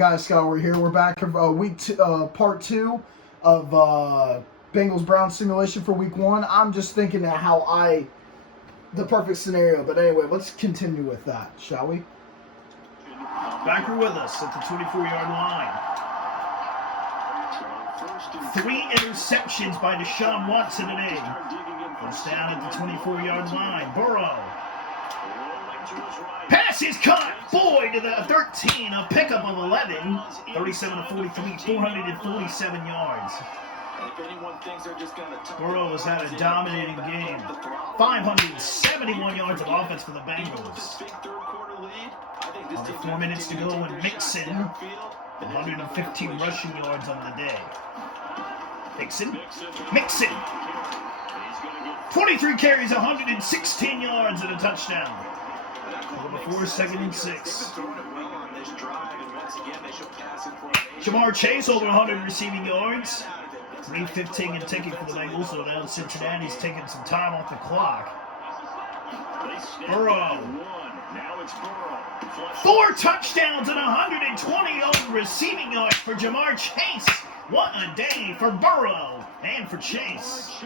guys, Scott, we're here. We're back for part 2 of Bengals-Browns simulation for week 1. I'm just thinking of the perfect scenario. But anyway, let's continue with that, shall we? Backer with us at the 24-yard line. 3 interceptions by Deshaun Watson today. Goes down at the 24-yard line. Burrow. Pass is caught. Boyd to the 13. A pickup of 11. 37-43. 447 yards. Burrow has had a dominating game. 571 yards of offense for the Bengals. Under 4 minutes to go, and Mixon, 115 rushing yards on the day. Mixon. 23 carries, 116 yards and a touchdown. Before 2nd and 6. Jamar Chase over 100 receiving yards. 3:15 and ticking for the Bengals, so now Cincinnati's taking some time off the clock. Burrow. 4 touchdowns and 120 receiving yards for Jamar Chase. What a day for Burrow and for Chase.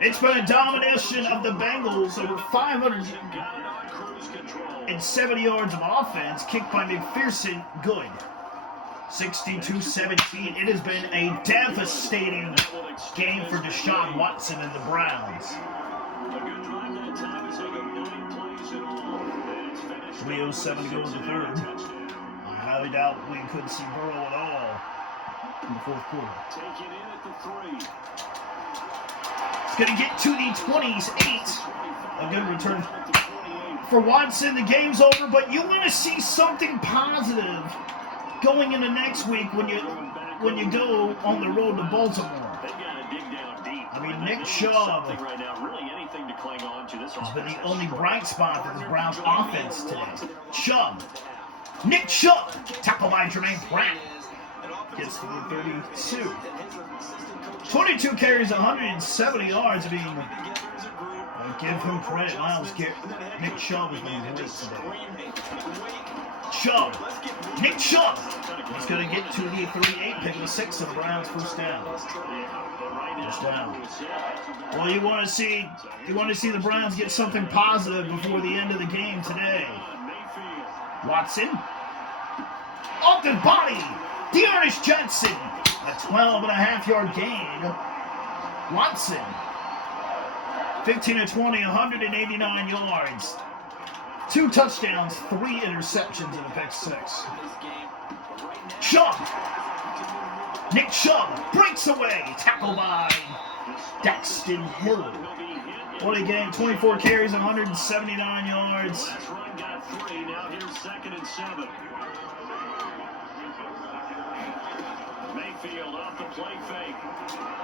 It's been a domination of the Bengals, over 570 yards of offense, kicked by McPherson, good. 62-17. It has been a devastating game for Deshaun Watson and the Browns. 3:07 to go in the third. I highly doubt we could see Burrow at all in the fourth quarter. It's going to get to the 20s. 8. A good return for Watson. The game's over, but you want to see something positive going into next week when you go on the road to Baltimore. I mean, Nick Chubb has been the only bright spot for the Browns offense today. Nick Chubb, tackled by Jermaine Pratt, gets to the 32. 22 carries, 170 yards. Give him credit. Nick Chubb has been great today. Nick Chubb is going to get to the 38, picking 6 of the Browns' first down. Well, you want to see the Browns get something positive before the end of the game today. Watson, off the body, Dearness Johnson, a 12.5-yard gain. Watson, 15-20, 189 yards. 2 touchdowns, 3 interceptions, and a pick 6. Nick Chubb breaks away, tackled by Daxton Hill. What a game, 24 carries, 179 yards.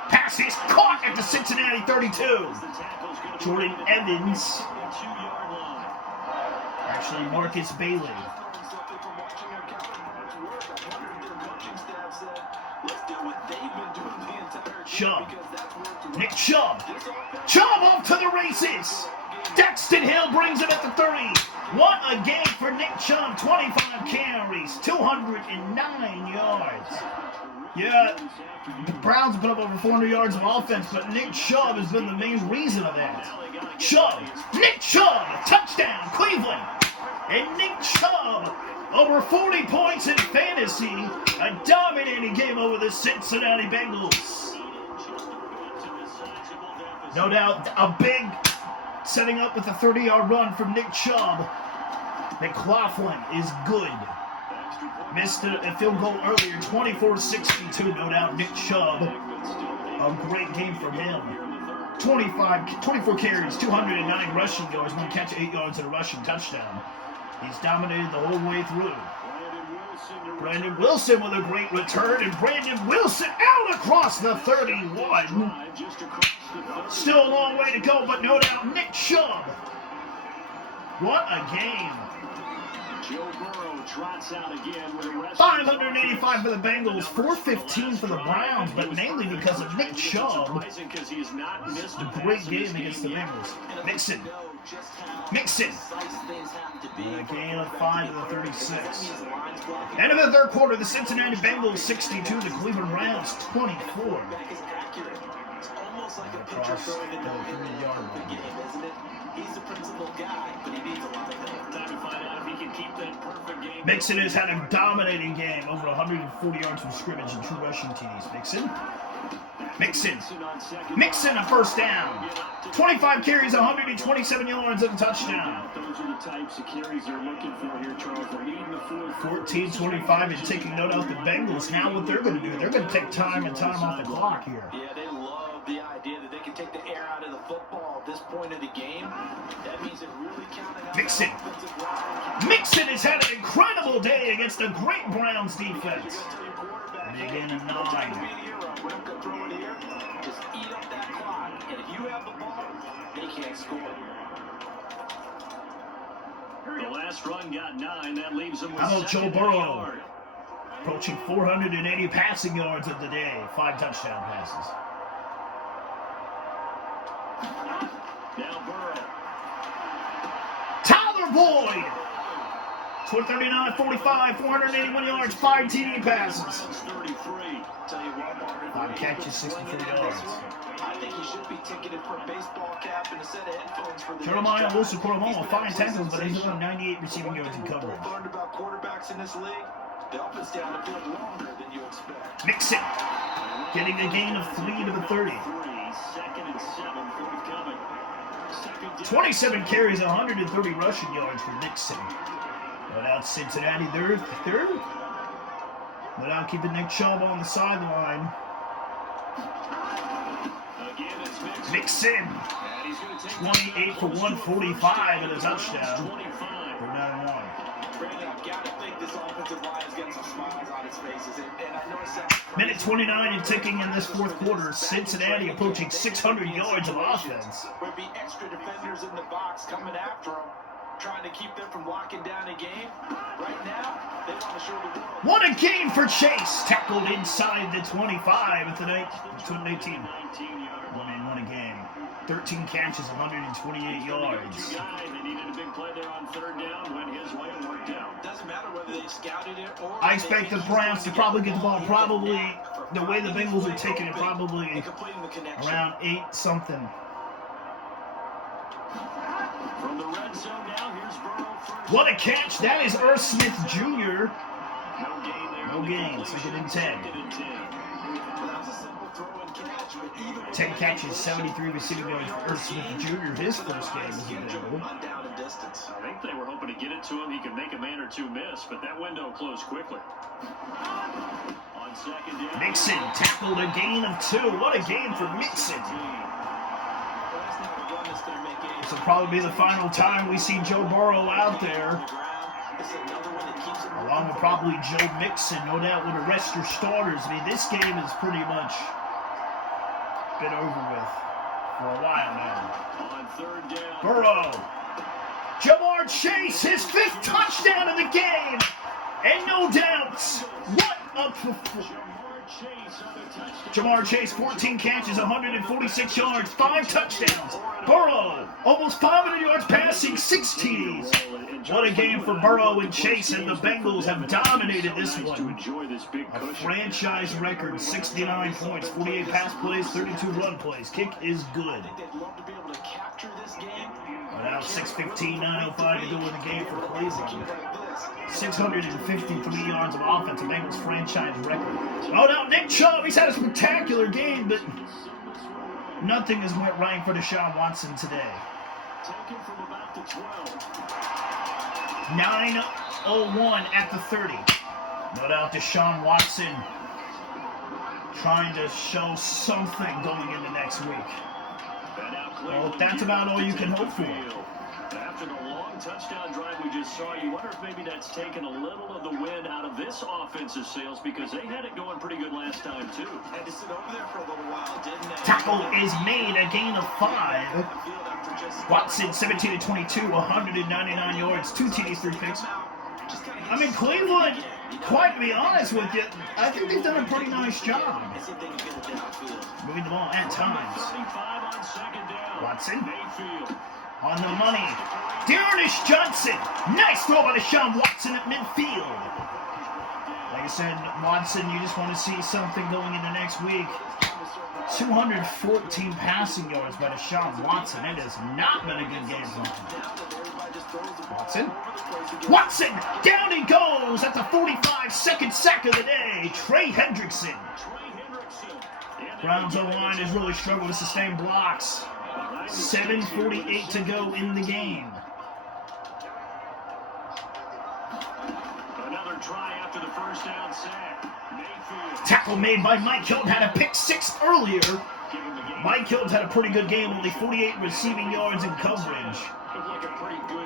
Pass is caught at the Cincinnati 32. Jordan Evans. Actually, Marcus Bailey. Nick Chubb off to the races. Daxton Hill brings it at the 30. What a game for Nick Chubb. 25 carries, 209 yards. Yeah, the Browns have put up over 400 yards of offense, but Nick Chubb has been the main reason of that. Nick Chubb, touchdown, Cleveland. And Nick Chubb, over 40 points in fantasy, a dominating game over the Cincinnati Bengals. No doubt, a big setting up with a 30-yard run from Nick Chubb. McLaughlin is good. Missed a field goal earlier, 24-62, no doubt. Nick Chubb, a great game from him. 24 carries, 209 rushing yards, 1 catch, 8 yards, and a rushing touchdown. He's dominated the whole way through. Brandon Wilson with a great return, and Brandon Wilson out across the 31. Still a long way to go, but no doubt Nick Chubb. What a game. 585 for the Bengals, 415 for the Browns, but mainly because of Nick Chubb. A great game against the Bengals. Mixon Mixon. A gain of 5 to the 36. End of the third quarter, the Cincinnati Bengals 62, the Cleveland Browns 24. Across the 3-yard line. He's the principal guy, but he needs a lot of help. Time to find out if he can keep that perfect game. Mixon has had a dominating game, over 140 yards from scrimmage and 2 rushing TDs. Mixon, a first down. 25 carries, 127 yards, and a touchdown. Those are the types of carries they're looking for here, Charles. They're leading the fourth. 14-25 and taking note of the Bengals. Now what they're going to do, they're going to take time off the clock here. Yeah, they love the idea that they can take the air out of the football at this point of the game. That means it really counted out. Mixon has had an incredible day against a great Browns defense. Big in a 9. Just eat up that clock, and if you have the ball, they can't score. The last run got 9. That leaves them with How about Joe Burrow? Approaching 480 passing yards of the day. 5 touchdown passes. Now Burrow. Tyler Boyd! 239-45, 481 yards, 5 TD passes. 5 catches, 63 yards. I think he should be ticketed for a baseball cap and a set of headphones for the Jeremiah Owusu-Koramoah, 5 tackles, but he's only 98 receiving yards in coverage. Learned about quarterbacks in this league. The offense down the field longer than you expect. Mixon, getting a gain of 3 to the 30. 27 carries, 130 rushing yards for Mixon. Without Cincinnati, third. Without keeping Nick Chubb on the sideline. Mixon, 28 for 145 and a touchdown. They're 9-1. Minute 29 and ticking in this fourth quarter. Cincinnati approaching 600 yards of offense. There'll be extra defenders in the box coming after them, trying to keep them from locking down a game. Right now, they want to show the world. What a game for Chase. Tackled inside the 25 at the 19. One a game. 13 catches, 128 yards. They needed a big play there on third down when his way worked out. Doesn't matter whether they scouted it or I expect the Browns to probably get the ball the way the Bengals are taking it, probably around 8-something. From the red zone now, here's Burrow first. What a catch. That is Irv Smith Jr. No gain, second and 10. 10 catches, 73 receiving yards for Irv Smith Jr. His first game as a Bengal. I think they were hoping to get it to him. He could make a man or two miss, but that window closed quickly. On second down, Mixon tackled a gain of 2. What a game for Mixon. This will probably be the final time we see Joe Burrow out there. Along with probably Joe Mixon. No doubt would arrest your starters. I mean, this game is pretty much been over with for a while now. on third down. Burrow. Jamar Chase, his 5th touchdown of the game. And no doubts, what a performance. Jamar Chase, 14 catches, 146 yards, 5 touchdowns. Burrow, almost 500 yards passing, 6 TDs. What a game for Burrow and Chase, and the Bengals have dominated this one. A franchise record, 69 points, 48 pass plays, 32 run plays. Kick is good. Now 6:15, 9:05 to go in the game for Cleveland. 653 yards of offense, a Bengals franchise record. Oh, now Nick Chubb, he's had a spectacular game, but nothing has went right for Deshaun Watson today. 9:01 at the 30. No doubt Deshaun Watson trying to show something going into next week. Well, that's about all you can hope for. After the long touchdown drive we just saw, you wonder if maybe that's taken a little of the wind out of this offensive sails, because they had it going pretty good last time too. Had to sit over there for a little while, didn't they? Tackle is made, a gain of 5. Watson 17-22, 199 yards, 2 TDs, 3 picks. I mean, Cleveland, quite to be honest with you, I think they've done a pretty nice job moving the ball at times. Watson On the money. Dearness Johnson. Nice throw by Deshaun Watson at midfield. Like I said, Watson, you just want to see something going into next week. 214 passing yards by Deshaun Watson. It has not been a good game for him. Watson, down he goes at the 45-second sack of the day. Trey Hendrickson. Browns O-line has really struggled to sustain blocks. 7:48 to go in the game. Another try after the first down sack. Tackle made by Mike Hilton, had a pick six earlier. Mike Hilton had a pretty good game, only 48 receiving yards in coverage.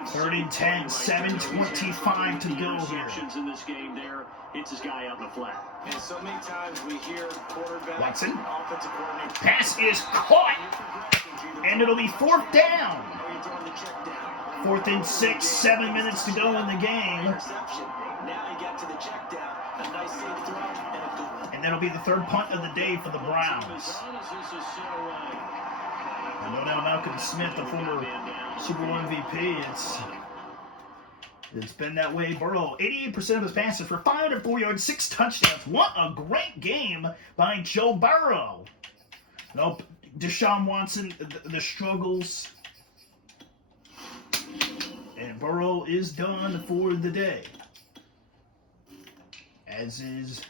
3rd and 10, 7:25 to go here. In this game there, it's his guy out in the flat. And so many times we hear quarterback, Watson. offensive coordinator. Pass is caught, and it'll be 4th down. 4th and 6, 7 minutes to go in the game. Interception. Now he got to the check down. A nice safe throw and a good one. And that'll be the 3rd punt of the day for the Browns. And no doubt Malcolm Smith, the former Super Bowl MVP, it's been that way. Burrow, 88% of his passes for 504 yards, 6 touchdowns. What a great game by Joe Burrow. Nope, Deshaun Watson, the struggles. And Burrow is done for the day. As is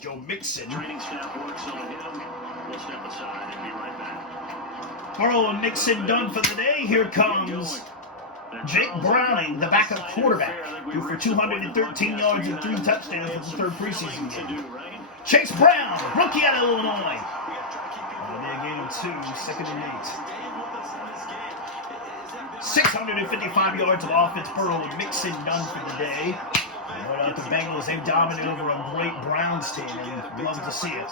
Joe Mixon. Training staff works on him. We'll step aside and be right back. Burrow and Mixon done for the day. Here comes Jake Browning, the backup quarterback, who for 213 yards and 3 touchdowns in the 3rd preseason game. Chase Brown, rookie out of Illinois. It'll be a game of 2, 2nd and 8. 655 yards of offense. Burrow and Mixon done for the day. And what about the Bengals? They've dominated over a great Browns team, and love to see it.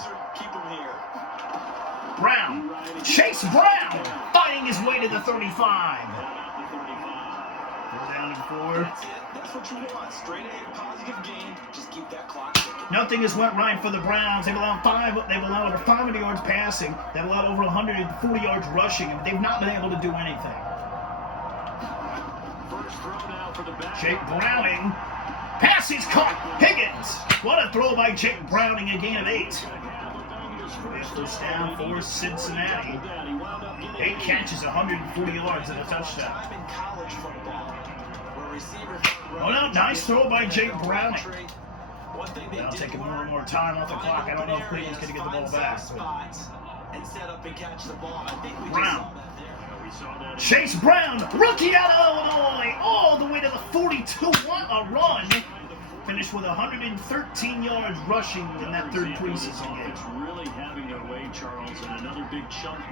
Brown, Chase Brown, fighting his way to the 35. 4 down and 4. That's what you want. Straight ahead, positive game. Just keep that clock ticking. Nothing has went right for the Browns. They've allowed over 500 yards passing. They've allowed over 140 yards rushing, and they've not been able to do anything. Jake Browning. Pass is caught. Higgins. What a throw by Jake Browning, a gain of 8. First down for Cincinnati. 8 catches, 140 yards, and a touchdown. Oh no, nice throw by Jake Browning. Now taking more and more time off the clock. I don't know if Cleveland's going to get the ball back. Brown. Chase Brown, rookie out of Illinois, all the way to the 42. What a run. Finished with 113 yards rushing in that 3rd preseason game.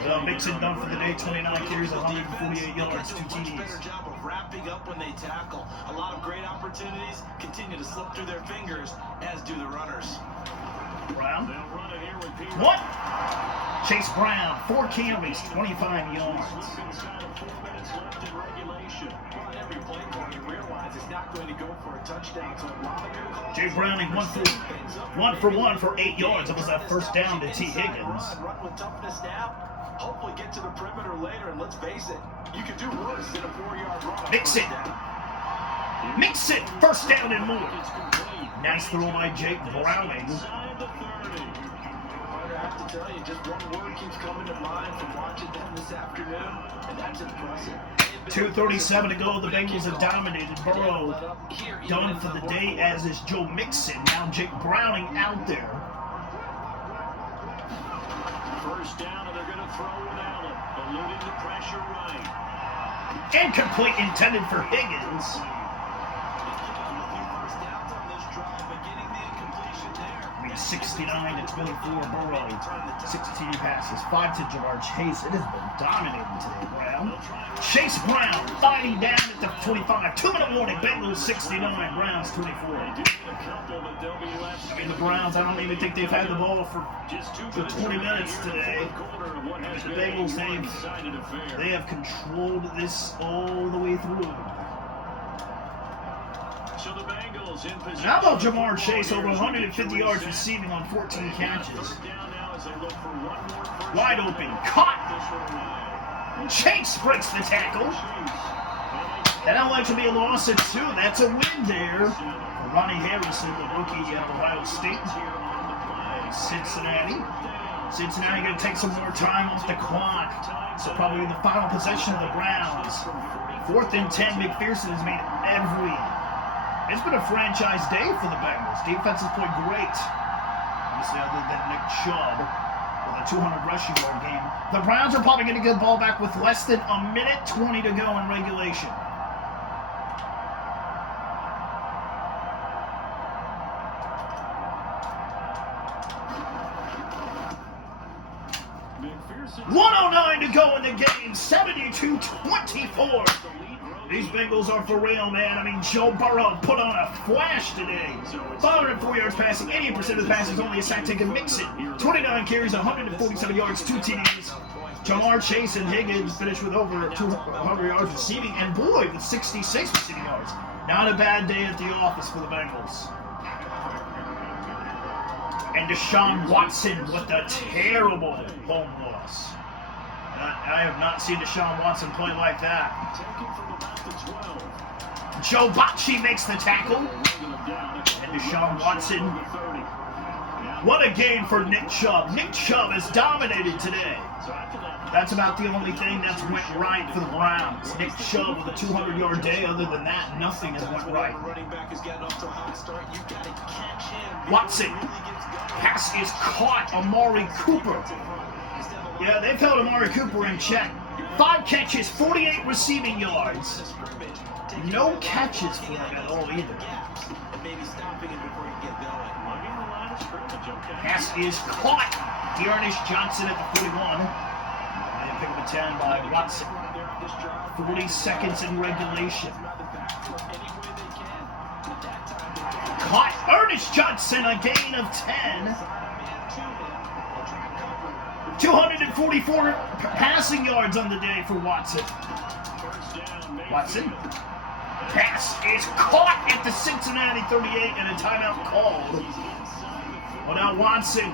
Well, Mixon done for the day, 29 carries, 148 yards, 2 TDs. Better job of wrapping up when they tackle. A lot of great opportunities continue to slip through their fingers, as do the runners. Brown. What? Chase Brown, 4 carries, 25 yards. Jay Browning, 1 for 1 for 8 yards. It was that first down to T. Higgins. Run with toughness now. Hopefully get to the perimeter later, and let's face it, you could do worse than a 4-yard run. Mixon, first down and more. Nice throw by Jake Browning. I have to tell you, just one word keeps coming to mind from watching them this afternoon, and that's impressive. 2:37 to go. The Bengals have dominated. Burrow done for the day, as is Joe Mixon. Now Jake Browning out there. First down, and they're going to throw without it. Eluding the pressure right. Incomplete, intended for Higgins. 69-24, Burrow. 16 passes, 5 to Jamar Chase. It has been dominating today, Brown. Chase Brown fighting down at the 25. 2-minute warning. Bengals 69, Browns 24. I mean, the Browns, I don't even think they've had the ball for 20 minutes today. The Bengals, they have controlled this all the way through. So the Bengals in position. How about Jamar Chase, over 150 yards receiving on 14 catches? as they look for one more first Wide down. open. Caught. This one away. Chase breaks the tackle. That'll actually be a loss of 2. That's a win there. Ronnie Harrison, the rookie out of Ohio State. Cincinnati. Cincinnati going to take some more time off the clock. So probably the final possession of the Browns. 4th and 10. McPherson has made every. It's been a franchise day for the Bengals. Defense has played great. Obviously, other than Nick Chubb with a 200 rushing yard game. The Browns are probably going to get the ball back with less than a minute 20 to go in regulation. McPherson 109 to go in the game, 72-24. These Bengals are for real, man. I mean, Joe Burrow put on a flash today. 504 yards passing, 80% of the passes, only a sack taken. Mixon, 29 carries, 147 yards, 2 TDs. Jamar Chase and Higgins finished with over 200 yards receiving, and Boyd with 66 receiving yards. Not a bad day at the office for the Bengals. And Deshaun Watson with a terrible home loss. I have not seen Deshaun Watson play like that. taken from about the 12. Joe Bocci makes the tackle. And Deshaun Watson. What a game for Nick Chubb. Nick Chubb has dominated today. That's about the only thing that's went right for the Browns. Nick Chubb with a 200-yard day. Other than that, nothing has went right. Watson. Pass is caught. Amari Cooper. Yeah, they've held Amari Cooper in check. 5 catches, 48 receiving yards. No catches for him at all either. Pass is caught. Dearness Johnson at the 41. They pick up a 10 by Watson. 40 seconds in regulation. Caught. Ernest Johnson, a gain of 10. 244 passing yards on the day for Watson. Watson. Pass is caught at the Cincinnati 38 and a timeout called. Well, now Watson.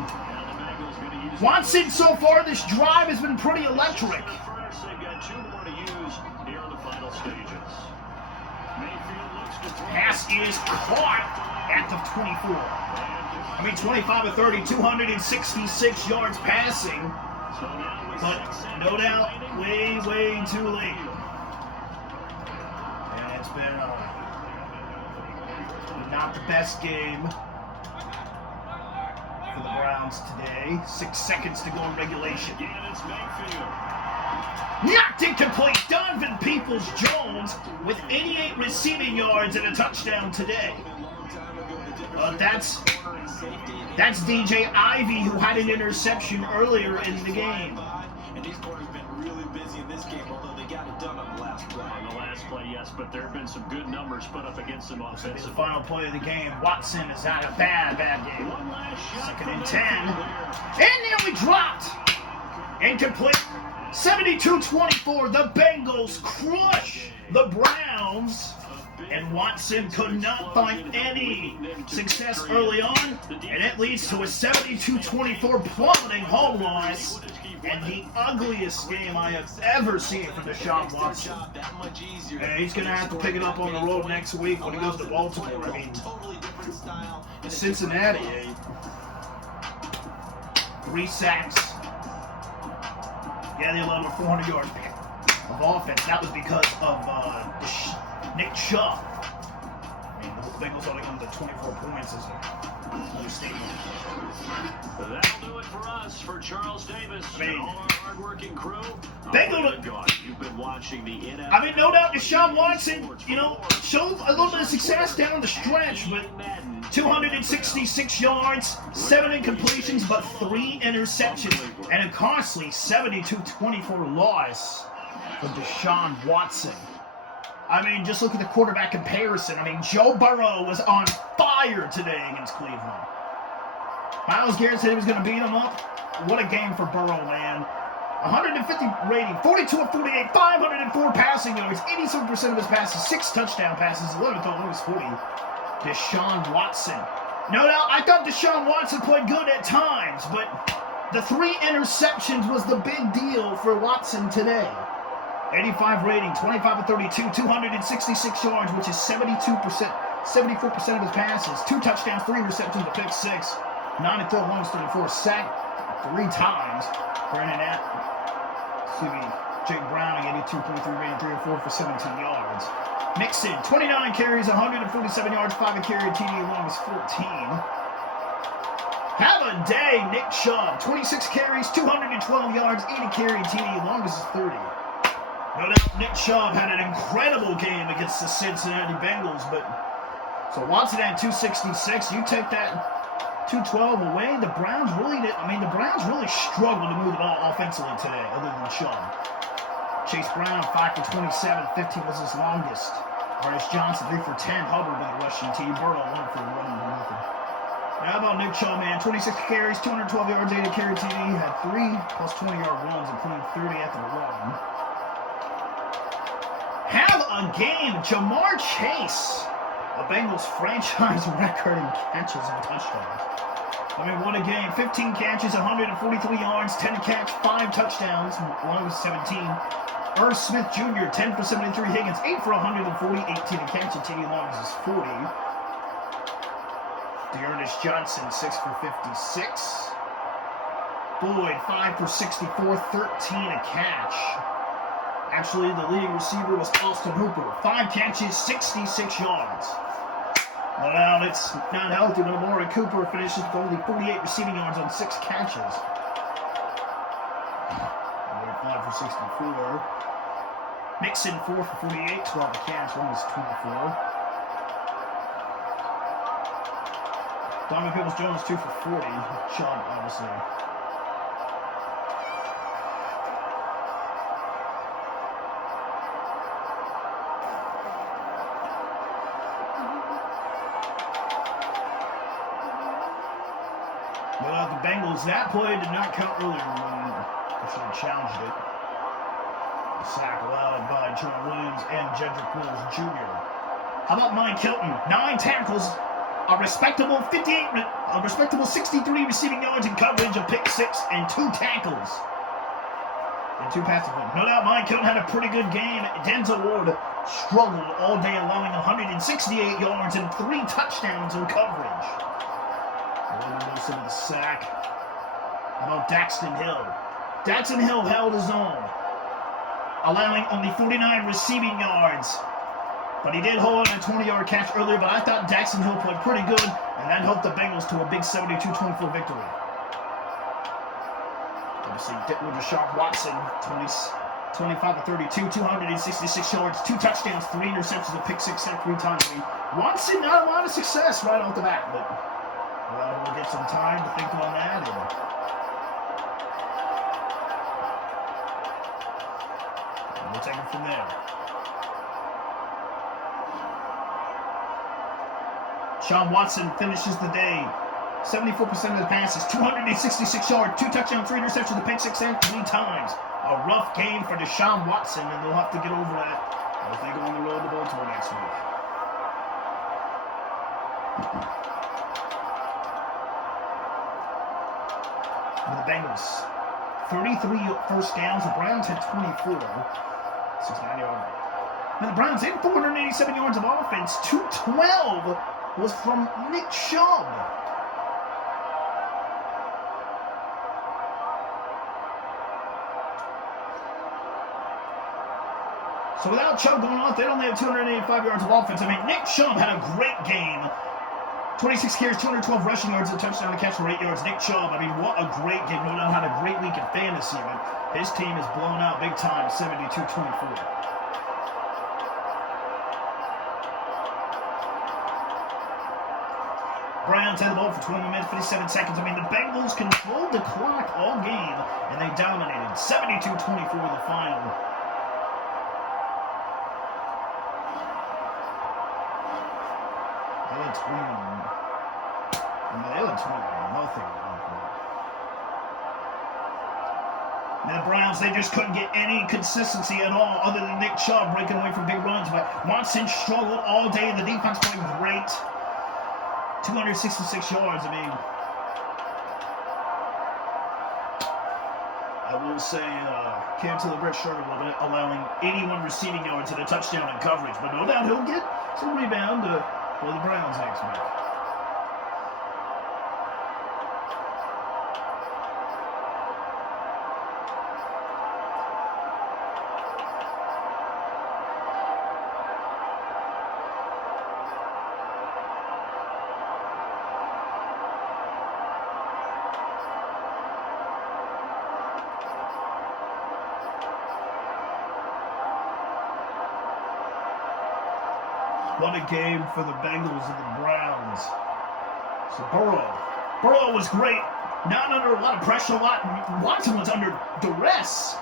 Watson, so far, this drive has been pretty electric. They've got 2 more to use here in the final stages. Mayfield looks to throw. Pass is caught at the 24. I mean, 25 of 30, 266 yards passing. But no doubt, way, way too late. And it's been not the best game for the Browns today. 6 seconds to go in regulation. Again, it's Mayfield. Knocked incomplete. Donovan Peoples-Jones with 88 receiving yards and a touchdown today. That's DJ Ivey, who had an interception earlier in the game. And these corners have been really busy in this game, although they got it done on the last play. On the last play, yes, but there have been some good numbers put up against them It's the offensively. final play of the game. Watson has had a bad game. One last shot. 2nd from and 10. Mayfield And nearly dropped. Incomplete. 72-24. The Bengals crush the Browns. And Watson could not find any success early on. And it leads to a 72-24 plummeting home loss. And the ugliest game I have ever seen from Deshaun Watson. And he's going to have to pick it up on the road next week when he goes to Baltimore. I mean, Cincinnati. 3 sacks. Yeah, they allowed over 400 yards of offense. That was because of Nick Chubb. I mean, the Bengals only come to 24 points as a new statement. That'll do it for us, for Charles Davis and all our hardworking crew. You've been watching the NFL. I mean, no doubt Deshaun Watson, showed a little bit of success down the stretch, but 266 yards, 7 incompletions, but 3 interceptions, and a costly 72-24 loss for Deshaun Watson. I mean, just look at the quarterback comparison. I mean, Joe Burrow was on fire today against Cleveland. Myles Garrett said he was going to beat him up. What a game for Burrow, man. 150 rating, 42 of 48, 504 passing yards, 87% of his passes, 6 touchdown passes, 11 throws, 40. Deshaun Watson. No doubt, I thought Deshaun Watson played good at times, but The 3 interceptions was the big deal for Watson today. 85 rating, 25 of 32, 266 yards, which is 72%, 74% of his passes. 2 touchdowns, 3 receptions, a pick 6. 9 and 12, 134, sacked 3 times. Jake Browning, 82.3 rating, 3 and 4 for 17 yards. Mixon, 29 carries, 147 yards, 5 a carry, TD along is 14. Have a day, Nick Chubb, 26 carries, 212 yards, 8 a carry, TD along is 30. No doubt Nick Chubb had an incredible game against the Cincinnati Bengals, but so Watson had 266. You take that 212 away, the Browns really struggled to move the ball offensively today, other than Chubb. Chase Brown, 5 for 27, 15 was his longest. Bryce Johnson, 3 for 10. Hubbard with a rushing TD. Burrow, 1 for 1 for nothing. How about Nick Chubb, man? 26 carries, 212 yards, 8 a carry TD. Had 3 plus 20-yard runs, including 30 after the run. Have a game, Jamar Chase. A Bengals franchise record in catches and touchdowns. I mean, what a game. 15 catches, 143 yards, 10 catch, 5 touchdowns, one was 17. Irv Smith Jr., 10 for 73. Higgins, 8 for 140, 18 to catch, and TD Longs is 40. Dearness Johnson, 6 for 56. Boyd, 5 for 64, 13 a catch. Actually, the leading receiver was Austin Hooper. 5 catches, 66 yards. Well, now it's not healthy no more, and Cooper finishes with only 48 receiving yards on 6 catches. 5 for 64. Mixon, 4 for 48, 12 a catch, 1 was 24. Donovan Peoples-Jones, 2 for 40. Chubb, obviously. Well, the Bengals, that play did not count earlier when they should have challenged it. A sack allowed by John Williams and Jedrick Wills Jr. How about Mike Hilton? 9 tackles, a respectable 63 receiving yards in coverage, a pick 6, and 2 tackles. And 2 passes. No doubt Mike Hilton had a pretty good game. Denzel Ward struggled all day, allowing 168 yards and 3 touchdowns in coverage. Wilson with a sack. How about Daxton Hill? Daxton Hill held his own, allowing only 49 receiving yards. But he did hold on a 20-yard catch earlier, but I thought Daxton Hill played pretty good, and that helped the Bengals to a big 72-24 victory. Obviously, with Deshaun Watson, 25 of 32, 266 yards, 2 touchdowns, 3 interceptions, a pick 6, sacked 3 times. I mean, Watson, not a lot of success right off the bat, but we'll get some time to think on that. And we'll take it from there. Deshaun Watson finishes the day. 74% of the passes, 266 yards, 2 touchdowns, 3 interceptions, a pick 6, sacked 3 times. A rough game for Deshaun Watson, and they'll have to get over that as they go on the road to Baltimore next week. The Bengals, 33 first downs. The Browns had 24. 69 yards. Now the Browns had 487 yards of offense. 212 was from Nick Chubb. So without Chubb going off, they only have 285 yards of offense. I mean, Nick Chubb had a great game. 26 carries, 212 rushing yards, a touchdown, a catch for 8 yards. Nick Chubb, I mean, what a great game. No doubt had a great week in fantasy, but his team is blown out big time, 72-24. Browns had the ball for 20 minutes, 57 seconds. I mean, the Bengals controlled the clock all game, and they dominated. 72-24 in the final. They had 21 nothing. Now the Browns, they just couldn't get any consistency at all other than Nick Chubb breaking away from big runs. But Watson struggled all day. The defense played great. 266 yards. I mean, I will say, cancel the Brett Shorter a little bit, allowing 81 receiving yards and a touchdown in coverage. But no doubt he'll get some rebound for the Browns next week. What a game for the Bengals and the Browns. So Burrow was great. Not under a lot of pressure. Watson was under duress.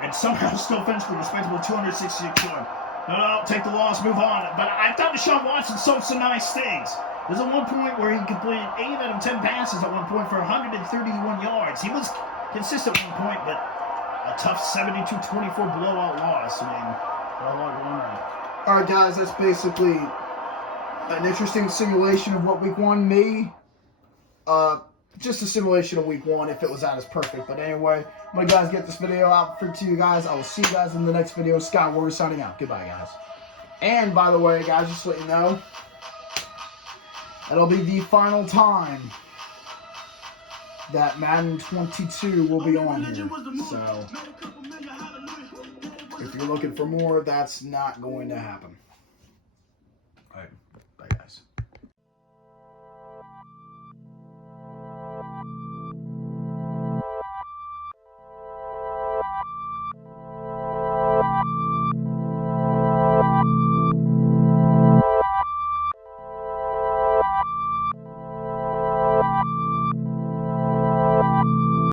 And somehow still finished for a respectable 266 yards. No, take the loss, move on. But I thought Deshaun Watson showed some nice things. There's at one point where he completed 8 out of 10 passes at one point for 131 yards. He was consistent at one point, but a tough 72-24 blowout loss. I mean, a lot going on. All right, guys, that's basically an interesting simulation of what week 1 may. Just a simulation of week 1 if it was out as perfect. But anyway, I'm going to guys get this video out to you guys. I will see you guys in the next video. Scott Warrior signing out. Goodbye, guys. And by the way, guys, just to let you know, that'll be the final time that Madden 22 will be on here. So if you're looking for more, that's not going to happen. All right.